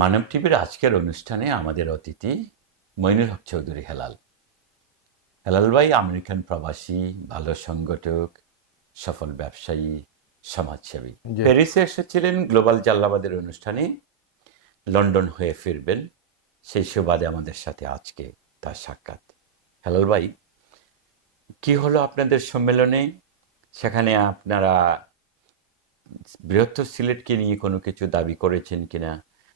মানব টিভির আজকের অনুষ্ঠানে আমাদের অতিথি মইনুল হক চৌধুরী হেলাল। হেলাল ভাই আমেরিকান প্রবাসী, ভালো সংগঠক, সফল ব্যবসায়ী, সমাজসেবী। প্যারিসে এসেছিলেন গ্লোবাল জাল্লাবাদের অনুষ্ঠানে, লন্ডন হয়ে ফিরবেন, সেই সুবাদে আমাদের সাথে আজকে তার সাক্ষাৎ। হেলাল ভাই, কি হলো আপনাদের সম্মেলনে? সেখানে আপনারা বৃহত্তর সিলেটকে নিয়ে কোনো কিছু দাবি করেছেন কিনা,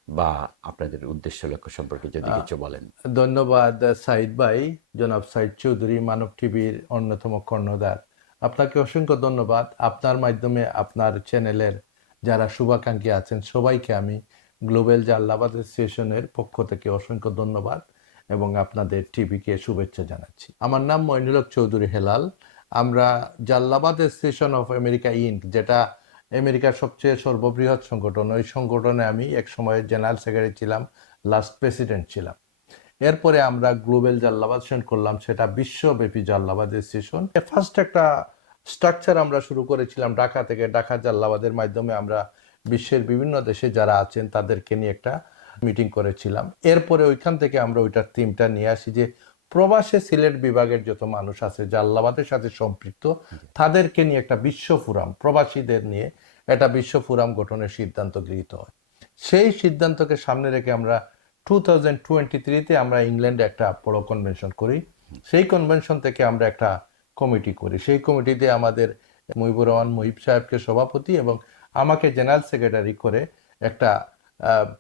বা আপনাদের উদ্দেশ্য লক্ষ্য সম্পর্কে যদি কিছু বলেন। ধন্যবাদ সাইদ ভাই, জনাব সাইদ চৌধুরী, মানব টিভির অন্যতম কর্ণধার। আপনাকে অসংখ্য ধন্যবাদ। আপনার মাধ্যমে আপনার চ্যানেলের যারা শুভাকাঙ্ক্ষী আছেন সবাইকে আমি গ্লোবাল জাল্লাবাদ অ্যাসোসিয়েশনের পক্ষ থেকে অসংখ্য ধন্যবাদ এবং আপনাদের টিভিকে শুভেচ্ছা জানাচ্ছি। আমার নাম মইনুল হক চৌধুরী হেলাল। আমরা জাল্লাবাদ অ্যাসোসিয়েশন অফ আমেরিকা ইনক, যেটা আমেরিকার সবচেয়ে সর্ববৃহৎ সংগঠন, ওই সংগঠনে আমি এক সময় জেনারেল সেক্রেটারি ছিলাম, লাস্ট প্রেসিডেন্ট ছিলাম। এরপরে আমরা গ্লোবাল জাল্লাবাদ সেন্ড করলাম, সেটা বিশ্বব্যাপী জাল্লাবাদ অ্যাসোসিয়েশন। ফার্স্ট একটা স্ট্রাকচার আমরা শুরু করেছিলাম ঢাকা থেকে। ঢাকা জাল্লাবাদের মাধ্যমে আমরা বিশ্বের বিভিন্ন দেশে যারা আছেন তাদেরকে নিয়ে একটা মিটিং করেছিলাম। এরপরে ওইখান থেকে আমরা ওইটার থিমটা নিয়ে আসি যে প্রবাসে সিলেট বিভাগের যত মানুষ আছে জাল্লাবাদের সাথে সম্পৃক্ত, তাদেরকে নিয়ে একটা বিশ্ব ফোরাম, প্রবাসীদের নিয়ে একটা বিশ্ব ফোরাম গঠনের সিদ্ধান্ত গৃহীত হয়। সেই সিদ্ধান্তকে সামনে রেখে আমরা 2023-তে আমরা ইংল্যান্ডে একটা বড় কনভেনশন করি। সেই কনভেনশন থেকে আমরা একটা কমিটি করি। সেই কমিটিতে আমাদের মুহিবুর রহমান মুহিব সাহেবকে সভাপতি এবং আমাকে জেনারেল সেক্রেটারি করে একটা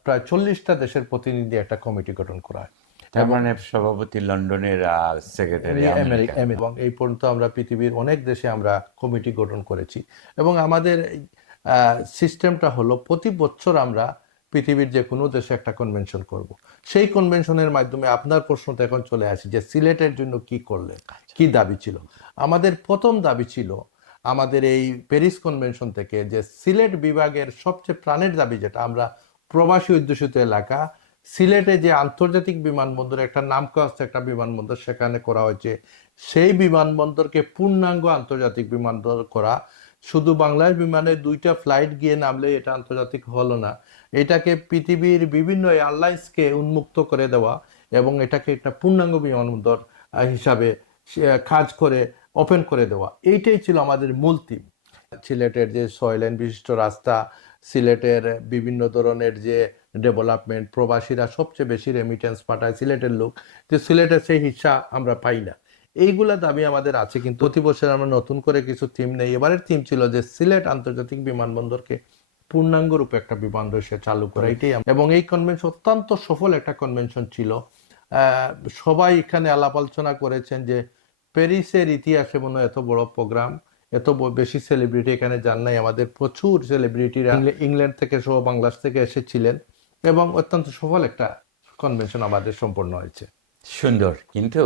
প্রায় 40টা দেশের প্রতিনিধি একটা কমিটি গঠন করা হয়। তার মানে সভাপতি লন্ডনের আর সেক্রেটারি আমেরিকা। এবং এই পর্যন্ত আমরা পৃথিবীর অনেক দেশে আমরা কমিটি গঠন করেছি। এবং আমাদের সিস্টেমটা হলো প্রতি বছর আমরা পৃথিবীর যে কোনো দেশে একটা কনভেনশন করব। সেই কনভেনশনের মাধ্যমে আপনার প্রশ্নটা এখন চলে আসে যে সিলেটের জন্য কি করলেন, কি দাবি ছিল। আমাদের প্রথম দাবি ছিল আমাদের এই প্যারিস কনভেনশন থেকে যে সিলেট বিভাগের সবচেয়ে প্রাণের দাবি, যেটা আমরা প্রবাসী অধ্যুষিত এলাকা, সিলেটে যে আন্তর্জাতিক বিমানবন্দর, একটা নামকাওয়াস্তে একটা বিমানবন্দর সেখানে করা হয়েছে, সেই বিমানবন্দরকে পূর্ণাঙ্গ আন্তর্জাতিক বিমানবন্দর করা। শুধু বাংলাদেশ বিমানে 2টা ফ্লাইট গিয়ে নামলে এটা আন্তর্জাতিক হলো না, এটাকে পৃথিবীর বিভিন্ন এয়ারলাইন্সকে উন্মুক্ত করে দেওয়া এবং এটাকে একটা পূর্ণাঙ্গ বিমানবন্দর হিসাবে কাজ করে ওপেন করে দেওয়া, এইটাই ছিল আমাদের মূল থিম। সিলেটের যে সয়লেন বিশিষ্ট রাস্তা, সিলেটের বিভিন্ন ধরনের যে ডেভেলপমেন্ট, প্রবাসীরা সবচেয়ে বেশি রেমিটেন্স পাঠায় সিলেটের লোক, যে সিলেটের সেই হিস্সা আমরা পাই না, এইগুলা দাবি আমাদের আছে। কিন্তু প্রতি বছর আমরা নতুন করে কিছু থিম নেই। এবারের থিম ছিল যে সিলেট আন্তর্জাতিক বিমানবন্দরকে পূর্ণাঙ্গ রূপে একটা বিমানবন্দর সে চালু করা, এটাই। এবং এই কনভেনশন অত্যন্ত সফল একটা কনভেনশন ছিল। সবাই এখানে আলাপ আলোচনা করেছেন যে প্যারিসের ইতিহাসে মনে হয় এত বড় প্রোগ্রাম, এত বেশি সেলিব্রিটি এখানে যান নাই। আমাদের প্রচুর সেলিব্রিটিরা ইংল্যান্ড থেকে সহ বাংলাদেশ থেকে এসেছিলেন এবং অত্যন্ত সফল একটা কনভেনশন আমাদের সম্পন্ন হয়েছে। সুন্দর, কিন্তু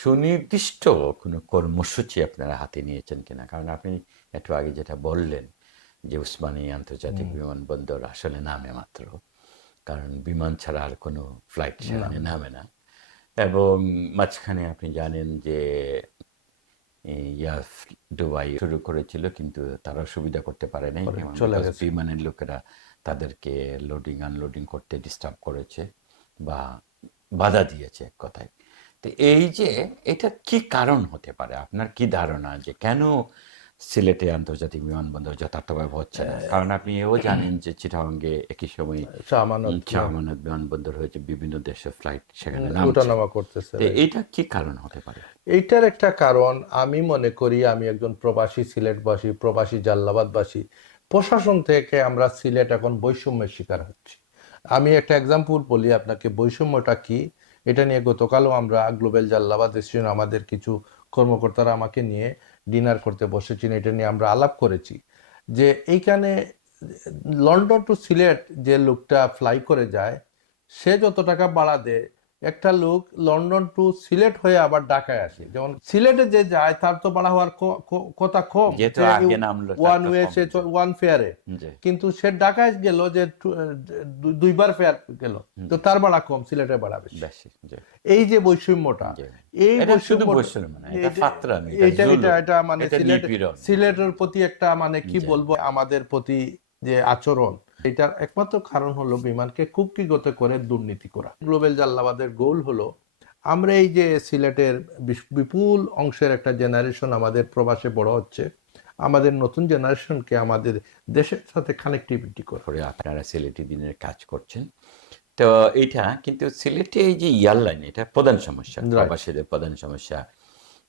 সুনির্দিষ্ট কোনো কর্মসূচি আপনারা হাতে নিয়েছেন কিনা? কারণ আপনি একটু আগে যেটা বললেন যে উসমানী আন্তর্জাতিক বিমানবন্দর আসলে নামে মাত্র, কারণ বিমান ছাড়া আর কোনো ফ্লাইট সেখানে নামে না। এবং মাঝখানে আপনি জানেন যে দুবাই শুরু করেছিল, কিন্তু তারা সুবিধা করতে পারে নাই, বিমানের লোকেরা তাদেরকে লোডিং আনলোডিং করতে ডিস্টার্ব করেছে বা বাধা দিয়েছে এক কথায়। তো এই যে এটা কি কারণ হতে পারে, আপনার কি ধারণা যে কেন সিলেটে আন্তর্জাতিক বিমানবন্দর যথার্থভাবে হচ্ছে না? কারণ আপনি এও জানেন যে চিটাগাঙ্গে একই সময় শাহমানত বিমানবন্দর হয়েছে, বিভিন্ন দেশের ফ্লাইট সেখানে ওঠানামা করতেছে। এইটা কি কারণ হতে পারে? এইটার একটা কারণ আমি মনে করি, আমি একজন প্রবাসী সিলেটবাসী, প্রবাসী জাল্লাবাদবাসী, প্রশাসন থেকে আমরা সিলেট এখন বৈষম্যের শিকার হচ্ছি। আমি একটা এক্সাম্পল বলি আপনাকে, বৈষম্যটা কি এটা নিয়ে গতকালও আমরা গ্লোবাল জাল্লাবাদ অ্যাসোসিয়েশন আমাদের কিছু কর্মকর্তারা আমাকে নিয়ে ডিনার করতে বসেছেন, এটা নিয়ে আমরা আলাপ করেছি যে এইখানে লন্ডন টু সিলেট যে লোকটা ফ্লাই করে যায়, সে যত টাকা ভাড়া দেয়, একটা লোক লন্ডন টু সিলেট হয়ে আবার ঢাকায় আসে, যেমন সিলেটে যে যায় তার তো ভাড়া হওয়ার কথা কম, ওয়ান ওয়ে সে ওয়ান ফেয়ারে, কিন্তু সে ঢাকায় গেল যে 2বার ফেয়ার গেল, তো তার ভাড়া কম, সিলেটের ভাড়া বেশি। এই যে বৈষম্যটা, এই এটা মানে সিলেটের প্রতি একটা মানে কি বলবো, আমাদের প্রতি যে আচরণ, এটার একমাত্র কারণ হলো বিমানকে কুক্ষিগত করে দুর্নীতি করা। গ্লোবাল জাল্লাবাদের গোল হলো আমরা এই যে সিলেটের বিপুল অংশের একটা জেনারেশন আমাদের প্রবাসে বড় হচ্ছে, আমাদের নতুন জেনারেশনকে আমাদের দেশের সাথে কানেক্টিভিটি করে আপনারা সিলেটি দিনের কাজ করছেন। তো এটা কিন্তু সিলেটে এই যে এয়ারলাইন, এটা প্রধান সমস্যা, প্রবাসীদের প্রধান সমস্যা।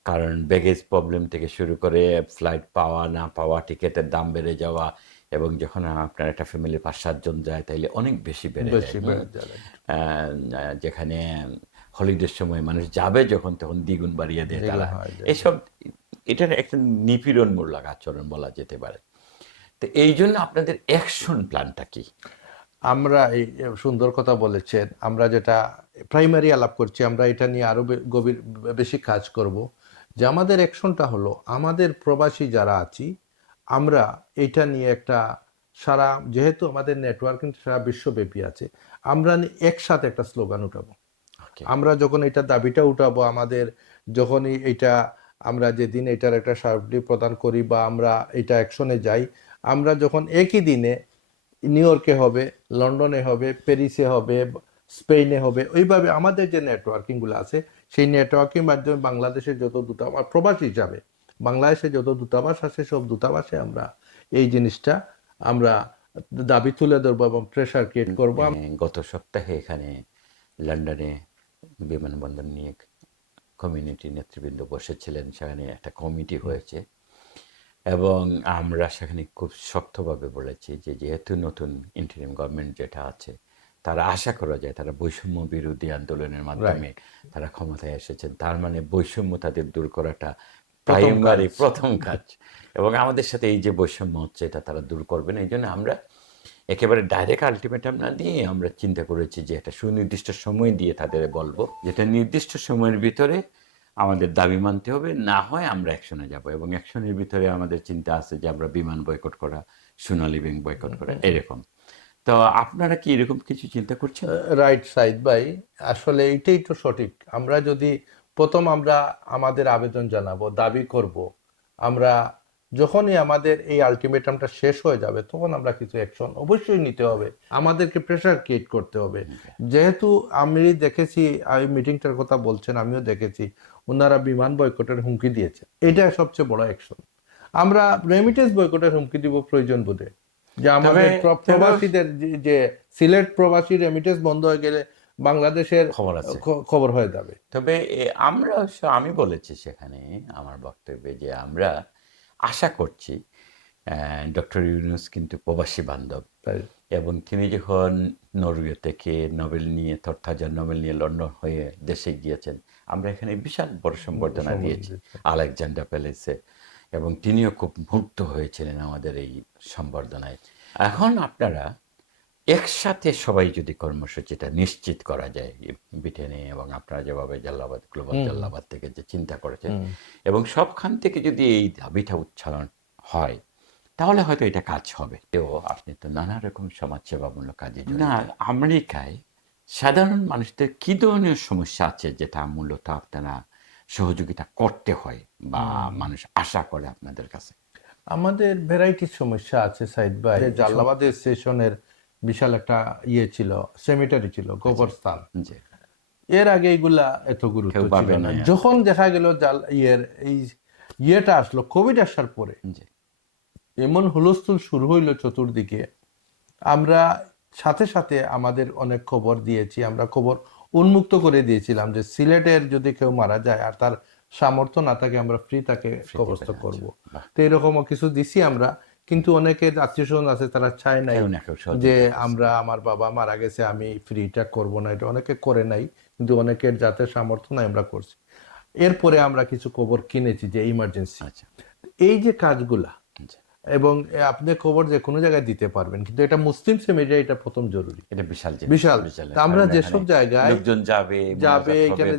কারণ ব্যাগেজ প্রবলেম থেকে শুরু করে ফ্লাইট পাওয়া না পাওয়া, টিকেটের দাম বেড়ে যাওয়া, এবং যখন আপনার একটা ফ্যামিলি 5-7 জন যায় তাইলে অনেক বেশি বেড়ে যায়। যেখানে হলিডের সময় মানুষ যাবে যখন, তখন দ্বিগুণ বাড়িয়ে দেয় তারা। এসব এটার একটা নিপীড়নমূলক আচরণ বলা যেতে পারে। তো এই জন্য আপনাদের অ্যাকশন প্ল্যানটা কি? আমরা এই সুন্দর কথা বলেছেন, আমরা যেটা প্রাইমারি আলাপ করছি, আমরা এটা নিয়ে আরো বেশি কাজ করব। যে আমাদের অ্যাকশনটা হলো আমাদের প্রবাসী যারা আছি আমরা এটা নিয়ে একটা সারা, যেহেতু আমাদের নেটওয়ার্কিং সারা বিশ্বব্যাপী আছে, আমরা একসাথে একটা স্লোগান উঠাবো। আমরা যখন এটা দাবিটা উঠাবো, আমাদের যখনই এটা আমরা যেদিন এটার একটা সার্বলি প্রদান করি বা আমরা এটা অ্যাকশনে যাই, আমরা যখন একই দিনে নিউ ইয়র্কে হবে, লন্ডনে হবে, প্যারিসে হবে, স্পেনে হবে, ওইভাবে আমাদের যে নেটওয়ার্কিংগুলো আছে সেই নেটওয়ার্কিং মাধ্যমে বাংলাদেশের যত দূতাবাস, প্রবাসী হিসাবে বাংলাদেশের যত দূতাবাস আছে সব দূতাবাসে আমরা এই জিনিসটা আমরা দাবি তুলে ধরবো এবং প্রেশার ক্রিয়েট করবো। গত সপ্তাহে এখানে লন্ডনে বিমানবন্দর নিয়ে কমিউনিটি নেতৃবৃন্দ বসেছিলেন, সেখানে একটা কমিটি হয়েছে এবং আমরা সেখানে খুব শক্তভাবে বলেছি যে যেহেতু নতুন ইন্টারিম গভর্নমেন্ট যেটা আছে, তারা আশা করা যায় তারা বৈষম্য বিরোধী আন্দোলনের মাধ্যমে তারা ক্ষমতায় এসেছেন, তার মানে বৈষম্য তাদের দূর করাটা প্রাইমারি প্রথম কাজ। এবং আমাদের সাথে এই যে বৈষম্য হচ্ছে এটা তারা দূর করবেন। এই জন্য আমরা একেবারে ডাইরেক্ট আলটিমেটাম না দিয়ে আমরা চিন্তা করেছি যে একটা সুনির্দিষ্ট সময় দিয়ে তাদের বলবো, যেটা নির্দিষ্ট সময়ের ভিতরে আমাদের দাবি মানতে হবে, না হয় আমরা অ্যাকশনে যাব। এবং অ্যাকশনের ভিতরে আমাদের চিন্তা আছে যে আমরা বিমান বয়কট করা, সোনালী ব্যাংক বয়কট করা, এরকম। তো আপনারা কি এরকম কিছু চিন্তা করছেন? রাইট সাইদ ভাই, আসলে এইটাই তো সঠিক। আমরা যদি প্রথম আমরা আমাদের আবেদন জানাবো, দাবি করব, আমরা যখনই আমাদের এই আলটিমেটামটা শেষ হয়ে যাবে তখন আমরা কিছু অ্যাকশন অবশ্যই নিতে হবে, আমাদেরকে প্রেশার ক্রিয়েট করতে হবে। যেহেতু আমি দেখেছি, এই মিটিংটার কথা বলছেন, আমিও দেখেছি ওনারা বিমান বয়কটের হুমকি দিয়েছে, এটা সবচেয়ে বড় অ্যাকশন। আমরা রেমিটেন্স বয়কটের হুমকি দিব প্রয়োজন বোধে, যে আমাদের প্রবাসীদের যে সিলেট প্রবাসী রেমিটেন্স বন্ধ হয়ে গেলে বাংলাদেশের খবর হয়ে যাবে। তবে আমরা, আমি বলেছি সেখানে আমার বক্তব্যে যে আমরা আশা করছি ডক্টর ইউনূস কিন্তু প্রবাসী বান্ধব, এবং তিনি যখন নরওয়ে থেকে নোবেল নিয়ে তর্থাজার নোবেল নিয়ে লন্ডন হয়ে দেশে গিয়েছেন, আমরা এখানে বিশাল বড় সম্বর্ধনা দিয়েছি আলেকজান্ডার প্যালেসে, এবং তিনিও খুব মুগ্ধ হয়েছিলেন আমাদের এই সম্বর্ধনায়। এখন আপনারা একসাথে সবাই যদি কর্মসূচিটা নিশ্চিত করা যায় ব্রিটেনে, এবং আপনারা যেভাবে জাল্লাবাদ, গ্লোবাল জাল্লাবাদ থেকে যে চিন্তা করেছেন, এবং সবখান থেকে যদি এই দাবিটা উচ্চারণ হয়, তাহলে হয়তো এটা কাজ হবে। আপনি তো নানা রকম সমাজসেবামূলক কাজে না, আমেরিকায় সাধারণ মানুষদের কি ধরনের সমস্যা আছে যেটা মূলত আপনারা সহযোগিতা করতে হয় বা মানুষ আশা করে আপনাদের কাছে? আমাদের ভ্যারাইটির সমস্যা আছে সাইদ ভাই। জাল্লাবাদের সেশনের বিশাল একটা ছিল, সেমিটারি ছিল, কবরস্থান। এর আগে এগুলা এত গুরুত্ব ছিল না। যখন দেখা গেল ইয়েটা আসলো, কোভিড আসার পরে এমন হুলস্থুল শুরু হইলো চতুর্দিকে, আমরা সাথে সাথে আমাদের অনেক খবর দিয়েছি, আমরা খবর উন্মুক্ত করে দিয়েছিলাম যে সিলেটের যদি কেউ মারা যায় আর তার সামর্থ্য না থাকে, আমরা ফ্রি তাকে কবরস্থ করব। তো এরকমও কিছু দিছি আমরা, কিন্তু অনেকের আত্মীয় স্বজন আছে তারা চায় নাই যে আমরা, আমার বাবা মারা গেছে আমি ফ্রিটা করব না, এটা অনেকে করে নাই, কিন্তু অনেকের যাতে সামর্থ্য নাই আমরা করছি। এরপরে আমরা কিছু খবর কিনেছি যে ইমার্জেন্সি, এই যে কাজগুলা, এবং আপনি খবর যে কোনো জায়গায় দিতে পারবেন, কিন্তু এটা মুসলিম সেমিনারে এটা প্রথম জরুরি, এটা বিশাল বিশাল। আমরা যেসব জায়গায় লোকজন যাবে এখানে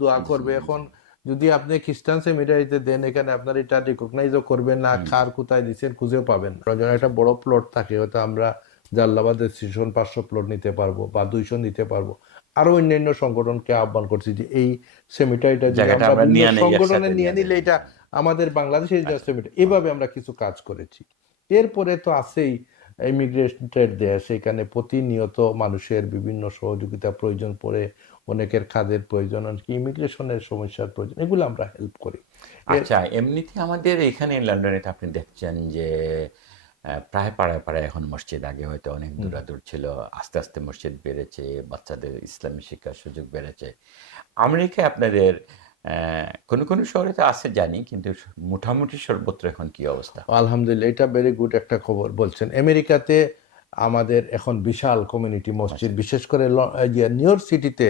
দোয়া করবে, এখন যদি আপনি খ্রিস্টান সেমিনারিতে দেন, এখানে আপনার এটা রিকগনাইজও করবেন না, কার কোথায় দিচ্ছেন খুঁজেও পাবেন না। যখন একটা বড় প্লট থাকে, হয়তো আমরা জাল্লাবাদের সেশন 500 প্লট নিতে পারবো বা 200 নিতে পারবো। আরো অন্যান্য সংগঠনকে আহ্বান করছি যে এই সেমিনারিটা সংগঠনে নিয়ে নিলে এটা আমাদের বাংলাদেশের সেমিনার, এভাবে আমরা কিছু কাজ করেছি। এরপরে তো আছেই ইমিগ্রেটেড দেশ, এখানে প্রতিনিয়ত মানুষের বিভিন্ন সহযোগিতা প্রয়োজন পড়ে, অনেকের কাজের প্রয়োজন, অনেকে ইমিগ্রেশনের সমস্যার প্রয়োজন, এগুলো আমরা হেল্প করি। আচ্ছা, এমনিতে আমাদের এখানে লন্ডনে তো আপনি দেখছেন যে প্রায় পাড়ায় পাড়ায় এখন মসজিদ। আগে হয়তো অনেক দূরাদূর ছিল, আস্তে আস্তে মসজিদ বেড়েছে, বাচ্চাদের ইসলামী শিক্ষার সুযোগ বেড়েছে। আমেরিকায় আপনাদের কোনো কোনো শহরে তো আছে জানি, কিন্তু মোটামুটি সর্বত্র এখন কি অবস্থা? আলহামদুলিল্লাহ, এটা ভেরি গুড একটা খবর বলছেন। আমেরিকাতে আমাদের এখন বিশাল কমিউনিটি মসজিদ, বিশেষ করে নিউ ইয়র্ক সিটিতে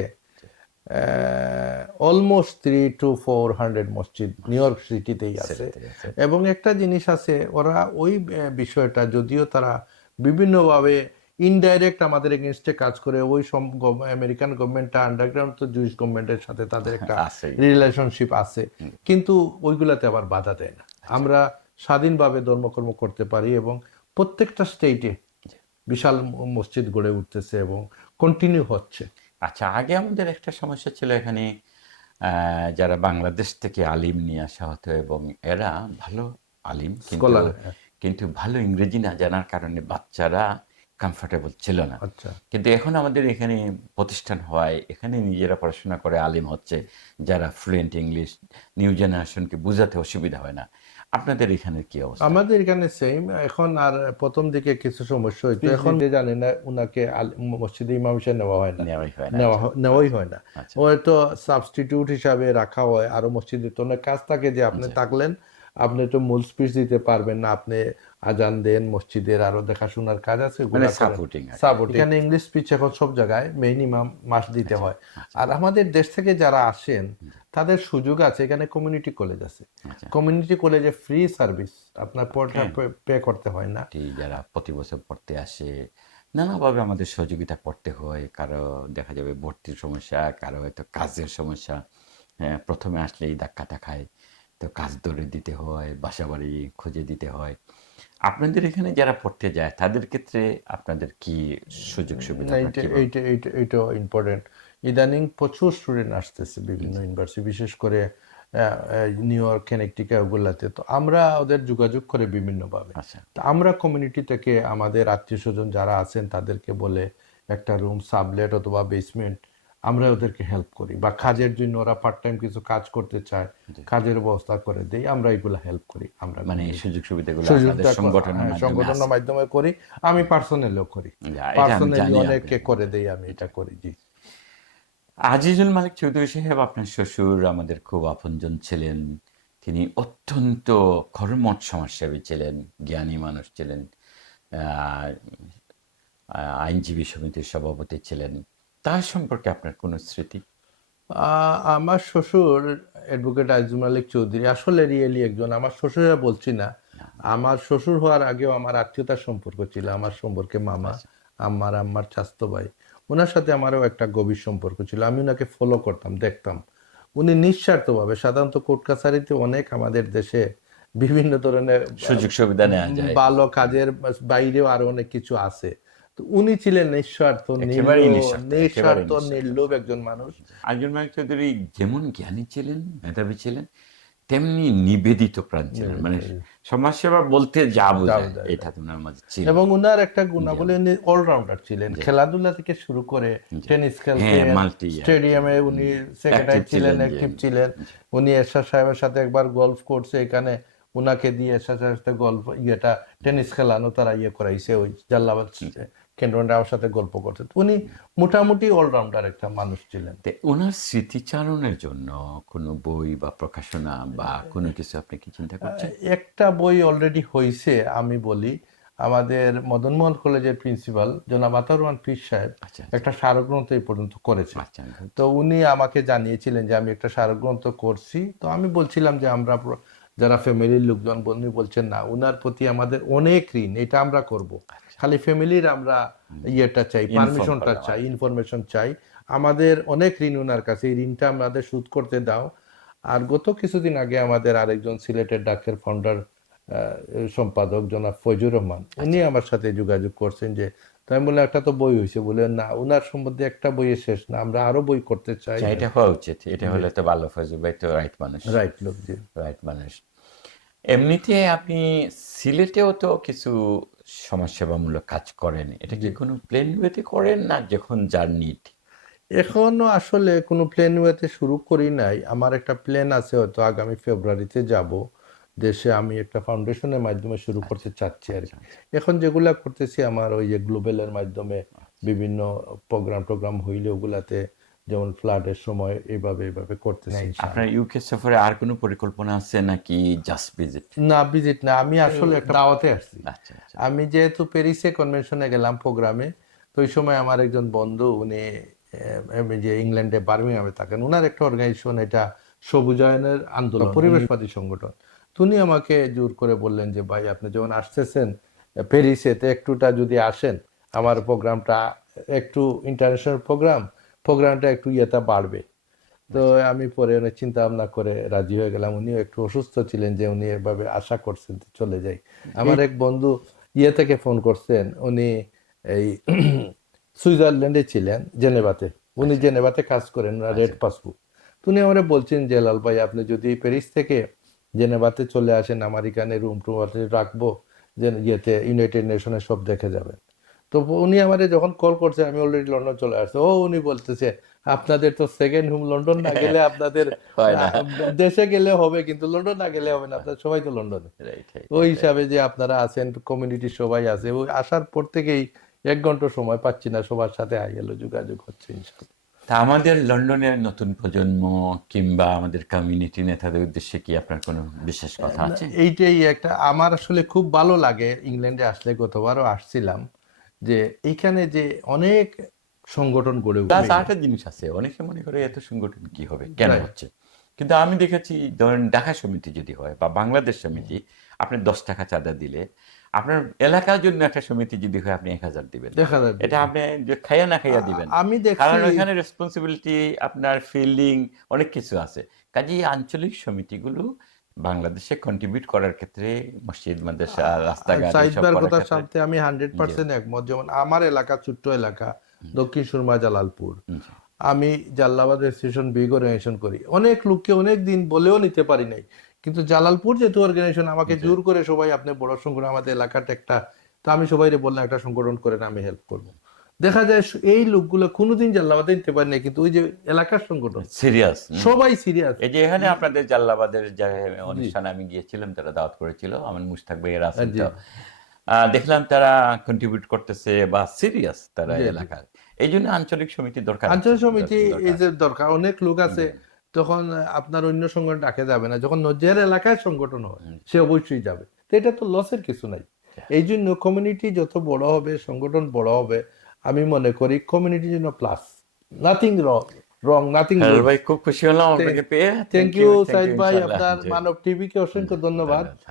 অলমোস্ট 300 to 400 মসজিদ নিউ ইয়র্ক সিটিতেই আছে। এবং একটা জিনিস আছে, ওরা ওই বিষয়টা, যদিও তারা বিভিন্নভাবে ইনডাইরেক্ট আমাদের এগেনস্টে কাজ করে, ওই আমেরিকান গভর্নমেন্টটা আন্ডারগ্রাউন্ড তো জুইশ গভর্নমেন্টের সাথে তাদের একটা রিলেশনশিপ আছে, কিন্তু ওইগুলাতে আবার বাধা দেয় না। আমরা স্বাধীনভাবে ধর্মকর্ম করতে পারি এবং প্রত্যেকটা স্টেটে বিশাল মসজিদ গড়ে উঠতেছে এবং কন্টিনিউ হচ্ছে। আচ্ছা, আগে আমাদের একটা সমস্যা ছিল এখানে, যারা বাংলাদেশ থেকে আলিম নিয়ে আসা হতো এবং এরা ভালো আলিম, কিন্তু ভালো ইংরেজি না জানার কারণে বাচ্চারা কমফোর্টেবল ছিল না। আচ্ছা, কিন্তু এখন আমাদের এখানে প্রতিষ্ঠান হওয়ায় এখানে নিজেরা পড়াশোনা করে আলিম হচ্ছে, যারা ফ্লুয়েন্ট ইংলিশ, নিউ জেনারেশনকে বোঝাতে অসুবিধা হয় না। আপনাদের এখানে কি অবস্থা? আমাদের এখানে সেম। এখন আর প্রথম দিকে কিছু সমস্যা হইতো, এখন জানি না, উনাকে মসজিদে ইমাম হিসেবে নেওয়া হয় না, নেওয়াই হয় না। হয়তো সাবস্টিটিউট হিসাবে রাখা হয়। আরো মসজিদে তো অনেক কাজ থাকে যে আপনি থাকলেন, আপনি তো মূল স্পিচ দিতে পারবেন না, আপনি আজান দেন, মসজিদের আরো দেখাশোনার কাজ আছে, সাপোর্টিং। এখানে ইংলিশ স্পিচ এখন সব জায়গায় মেইন ইমাম মাস্ট দিতে হয়। আর আমাদের দেশ থেকে যারা আসেন তাদের সুযোগ আছে, এখানে কমিউনিটি কলেজ আছে, কমিউনিটি কলেজে ফ্রি সার্ভিস, আপনার পড়াটা পে করতে হয় না। যারা প্রতি বছর পড়তে আসে, নানাভাবে আমাদের সহযোগিতা করতে হয়। কারো দেখা যাবে ভর্তির সমস্যা, কারো হয়তো কাজের সমস্যা, প্রথমে আসলেই ধাক্কাটা খায়, তো কাজ ধরে দিতে হয়, বাসা বাড়ি খুঁজে দিতে হয়। আপনাদের এখানে যারা পড়তে যায় তাদের ক্ষেত্রে আপনাদের কি সুযোগ সুবিধা? এইটা ইম্পর্টেন্ট। ইদানিং প্রচুর স্টুডেন্ট আসতেছে বিভিন্ন ইউনিভার্সিটি, বিশেষ করে নিউ ইয়র্ক, কানেকটিকা, ওগুলাতে। তো আমরা ওদের যোগাযোগ করে বিভিন্নভাবে। তো আমরা কমিউনিটি থেকে আমাদের আত্মীয় স্বজন যারা আছেন তাদেরকে বলে একটা রুম, সাবলেট অথবা বেসমেন্ট, আমরা ওদেরকে হেল্প করি। বা কাজের জন্য ওরা পার্ট টাইম কিছু কাজ করতে চায়, কাজের ব্যবস্থা করে দেই, আমরা এগুলো হেল্প করি। আমরা মানে সুযোগ সুবিধাগুলো সংগঠনের মাধ্যমে করি। আমি পার্সোনালিও করি, পার্সোনালি অনেককে করে দেই, আমি এটা করি। জি। আজিজুল মালিক চৌধুরী সাহেব, আপনার শ্বশুর আমাদের খুব আপনজন ছিলেন। তিনি অত্যন্ত কর্মঠ সমাজসেবী ছিলেন, জ্ঞানী মানুষ ছিলেন, আইনজীবী সমিতির সভাপতি ছিলেন। তার সম্পর্কে আপনার কোনো স্মৃতি? আমার শ্বশুর অ্যাডভোকেট আজিজুল মালিক চৌধুরী আসলে রিয়েলি একজন, আমার শ্বশুরা বলছি না, আমার শ্বশুর হওয়ার আগেও আমার আত্মীয়তার সম্পর্ক ছিল। আমার সম্পর্কে মামা, আম্মার চাচাতো ভাই, ওনার সাথে আমারও একটা গভীর সম্পর্ক ছিল। আমি ওনাকে ফলো করতাম, দেখতাম। উনি নিঃস্বার্থভাবে, সাধারণত কোর্ট কাছারিতে অনেক আমাদের দেশে বিভিন্ন ধরনের সুযোগ সুবিধা নেওয়া যায়, ভালো কাজের বাইরেও আরো অনেক কিছু আছে। তো উনি ছিলেন নিঃস্বার্থ, নির্লোভ একজন মানুষ। আজিজুল মালিক চৌধুরী যেমন জ্ঞানী ছিলেন, মেধাবী ছিলেন, তেমনি নিবেদিত প্রাণ ছিলেন। মানে সমাজসেবা বলতে যা বোঝায় এটা ওনার মাঝে ছিল। এবং উনার একটা গুণাবলী, উনি অলরাউন্ডার ছিলেন। খেলাধুলা থেকে শুরু করে টেনিস খেলতেন, স্টেডিয়ামে উনি সেক্রেটারি ছিলেন, অ্যাক্টিভ ছিলেন। উনি এরশাদ সাহেবের সাথে একবার গলফ করছে, এখানে উনাকে দিয়ে এরশাদ সাহেবের সাথে গলফ টেনিস খেলানো তারা করাইছে, ওই জাল্লাবাদ কেন্দ্রটা আমার সাথে গল্প করতে। উনি মোটামুটি অলরাউন্ডার একটা মানুষ ছিলেন। ওনার স্মৃতিচারণের জন্য কোনো বই বা প্রকাশনা বা কোনো কিছু আপনি কি চিন্তা করছেন? একটা বই অলরেডি হয়েছে, আমি বলি। আমাদের মদনমোহন কলেজের প্রিন্সিপাল জনাব আতাউর রহমান পীর সাহেব একটা স্মারকগ্রন্থ এই পর্যন্ত করেছে। তো উনি আমাকে জানিয়েছিলেন যে আমি একটা স্মারকগ্রন্থ করছি। তো আমি বলছিলাম যে আমরা যারা ফ্যামিলির লোকজন, উনি বলছেন না, উনার প্রতি আমাদের অনেক ঋণ, এটা আমরা করব। খালি ফ্যামিলির আমরা চাই, পারমিশনটা চাই, ইনফরমেশন চাই। আমাদের অনেক ঋণ উনার কাছে, এই ঋণটা আমাদের শোধ করতে দাও। আর গত কিছুদিন আগে আমাদের আরেকজন সিলেটের ডাকের ফাউন্ডার সম্পাদক জনাব ফয়জুর রহমান, উনি আমার সাথে যোগাযোগ করছেন যে, তাই বলে একটা তো বই হয়েছে, বলে না, উনার সম্বন্ধে একটা বইয়ে শেষ না, আমরা আরো বই করতে চাই। এটা হওয়া উচিত, এটা হলে তো ভালো। ফয়জুর ভাই তো রাইট মানুষ, রাইট লোক, জি, রাইট মানুষ। এমনিতে আপনি সিলেটেও তো কিছু সমাজসেবামূলক কাজ করেন, এটা কি কোনো প্লেন ওয়েতে করেন না যখন জার্নি? এখনো আসলে কোনো প্ল্যান ওয়েতে শুরু করি নাই। আমার একটা প্ল্যান আছে, হয়তো আগামী ফেব্রুয়ারিতে যাব দেশে। আমি একটা ফাউন্ডেশনের মাধ্যমে শুরু করতে চাচ্ছি আর আচ্ছা কি। আচ্ছা এখন যেগুলা করতেছি আমার ওই যে গ্লোবালের মাধ্যমে বিভিন্ন প্রোগ্রাম হইলে ওগুলাতে, যেমন ফ্লাডের সময় এইভাবে এইভাবে করতেছি আপনার ইনশাআল্লাহ। ইউকে সফরে আর কোনো পরিকল্পনা আছে নাকি জাস্ট ভিজিট? না, ভিজিট না, আমি আসলে একটা দাওয়াতে আসছি। আচ্ছা আচ্ছা আমি যেহেতু প্যারিসে কনভেনশনে গেলাম প্রোগ্রামে, তো ওই সময় আমার একজন বন্ধু, উনি যে ইংল্যান্ডে বার্মিংহামে থাকেন, ওনার একটা অর্গানাইজেশন, এটা সবুজায়নের আন্দোলন, পরিবেশবাদী সংগঠন। তো উনি আমাকে জোর করে বললেন যে ভাই, আপনি যখন আসতেছেন প্যারিসে, তো একটুটা যদি আসেন, আমার প্রোগ্রামটা একটু ইন্টারন্যাশনাল প্রোগ্রামটা একটু ইয়েটা বাড়বে। তো আমি পরে অনেক চিন্তা ভাবনা করে রাজি হয়ে গেলাম। উনিও একটু অসুস্থ ছিলেন, যে উনি এভাবে আশা করছেন যে চলে যাই। আমার এক বন্ধু ইয়ে থেকে ফোন করছেন, উনি এই সুইজারল্যান্ডে ছিলেন, জেনেভাতে। উনি জেনেভাতে কাজ করেন, রেড পাসবুক। তো উনি আমার বলছেন যে লাল ভাই, আপনি যদি প্যারিস থেকে জেনেভাতে চলে আসেন, আমার এখানে রুম টুম রাখবো, যে ইয়েতে ইউনাইটেড নেশনে সব দেখে যাবেন। তো উনি আমারে যখন কল করছে, আমি অলরেডি লন্ডন চলে আসছে। উনি বলতেছে, আপনাদের তো সেকেন্ড হোম লন্ডন, না গেলে আপনাদের হয় না। দেশে গেলে হবে, কিন্তু লন্ডন না গেলে হবে না, আপনারা সবাই তো লন্ডনে। রাইট রাইট ওই রাইট। হিসাবে যে আপনারা আছেন, কমিউনিটির সবাই আছে, ওই আসার পর থেকেই 1 ঘন্টা সময় পাচ্ছি না, সবার সাথে গেল যোগাযোগ হচ্ছে ইনশাআল্লাহ। তা আমাদের লন্ডনের নতুন প্রজন্ম কিংবা আমাদের কমিউনিটি নেতাদের উদ্দেশ্যে কি আপনার কোনো বিশেষ কথা আছে? এইটাই একটা আমার আসলে খুব ভালো লাগে, ইংল্যান্ডে আসলে গতবারও আসছিলাম, যে এইখানে যে অনেক সংগঠন গড়ে প্লাস উঠে। আরেকটা জিনিস আছে, অনেকে মনে করে এত সংগঠন কি হবে, কেন Right. হচ্ছে, কিন্তু আমি দেখেছি ধরেন ঢাকা সমিতি যদি হয় বা বাংলাদেশ সমিতি, আপনি 10 টাকা চাঁদা দিলে, আপনার এলাকার জন্য একটা সমিতি যদি হয় আপনি 1000 দিবেন, দেখা যাবে। এটা আপনি যে খাইয়া না খাইয়া দিবেন, আমি দেখছি, কারণ ওইখানে রেসপন্সিবিলিটি, আপনার ফিল্ডিং, অনেক কিছু আছে। কাজেই আঞ্চলিক সমিতিগুলো বাংলাদেশে কন্ট্রিবিউট করার ক্ষেত্রে মসজিদ মাদ্রাসা রাস্তাঘাট সাইদ এইসব ভাইয়ের করার কথার ক্ষেত্রে। সাথে আমি 100% একমত। যেমন আমার এলাকা, ছোট্ট এলাকা, দক্ষিণ সুরমা, জালালপুর। জি, আমি জালালাবাদ রেজিস্ট্রেশন বিগ অর্গানাইজেশন করি, অনেক লোককে অনেক দিন বলেও নিতে পারি নাই, কিন্তু জালালপুর যেহেতু অর্গানাইজেশন, আমাকে জি। জোর করে সবাই, আপনি বড় সংগঠন, আমাদের এলাকাটা একটা, তো আমি সবাই বললাম একটা সংগঠন করেন, আমি হেল্প করব। দেখা যায় এই লোকগুলো কোনোদিন জালালাবাদে নিতে পারি নাই, কিন্তু ওই যে এলাকার সংগঠন, সিরিয়াস। সবাই সিরিয়াস। এই যে এখানে আপনাদের জাল্লাবাদের যে জি, অনুষ্ঠানে আমি গিয়েছিলাম, তারা দাওয়াত করেছিল, আমার মুশতাক ভাইয়ের আছেন জি, তো, দেখলাম তারা কন্ট্রিবিউট করতেছে বা সিরিয়াস তারা জি, জি। এলাকার। এই জন্য আঞ্চলিক সমিতি দরকার আছে, আঞ্চলিক সমিতি এই দরকার যে আছে। দরকার, অনেক লোক আছে, জি, তখন আপনার অন্য সংগঠন ডাকে যাবে না, যখন নজিয়ার এলাকায় সংগঠন হয় হুম, সে অবশ্যই যাবে। তো এটা তো লসের কিছু নাই। এই জন্য কমিউনিটি যত বড় হবে, সংগঠন বড় হবে, আমি মনে করি কমিউনিটির জন্য প্লাস, নাথিং রং, নাথিং হেলাল লুজ। ভাই, খুব খুশি হলাম আপনাকে পেয়ে। Thank thank you you Saeed ভাই, ইনশাল্লাহ। আপনার জি, মানব টিভিকে অসংখ্য ধন্যবাদ। ধন্যবাদ।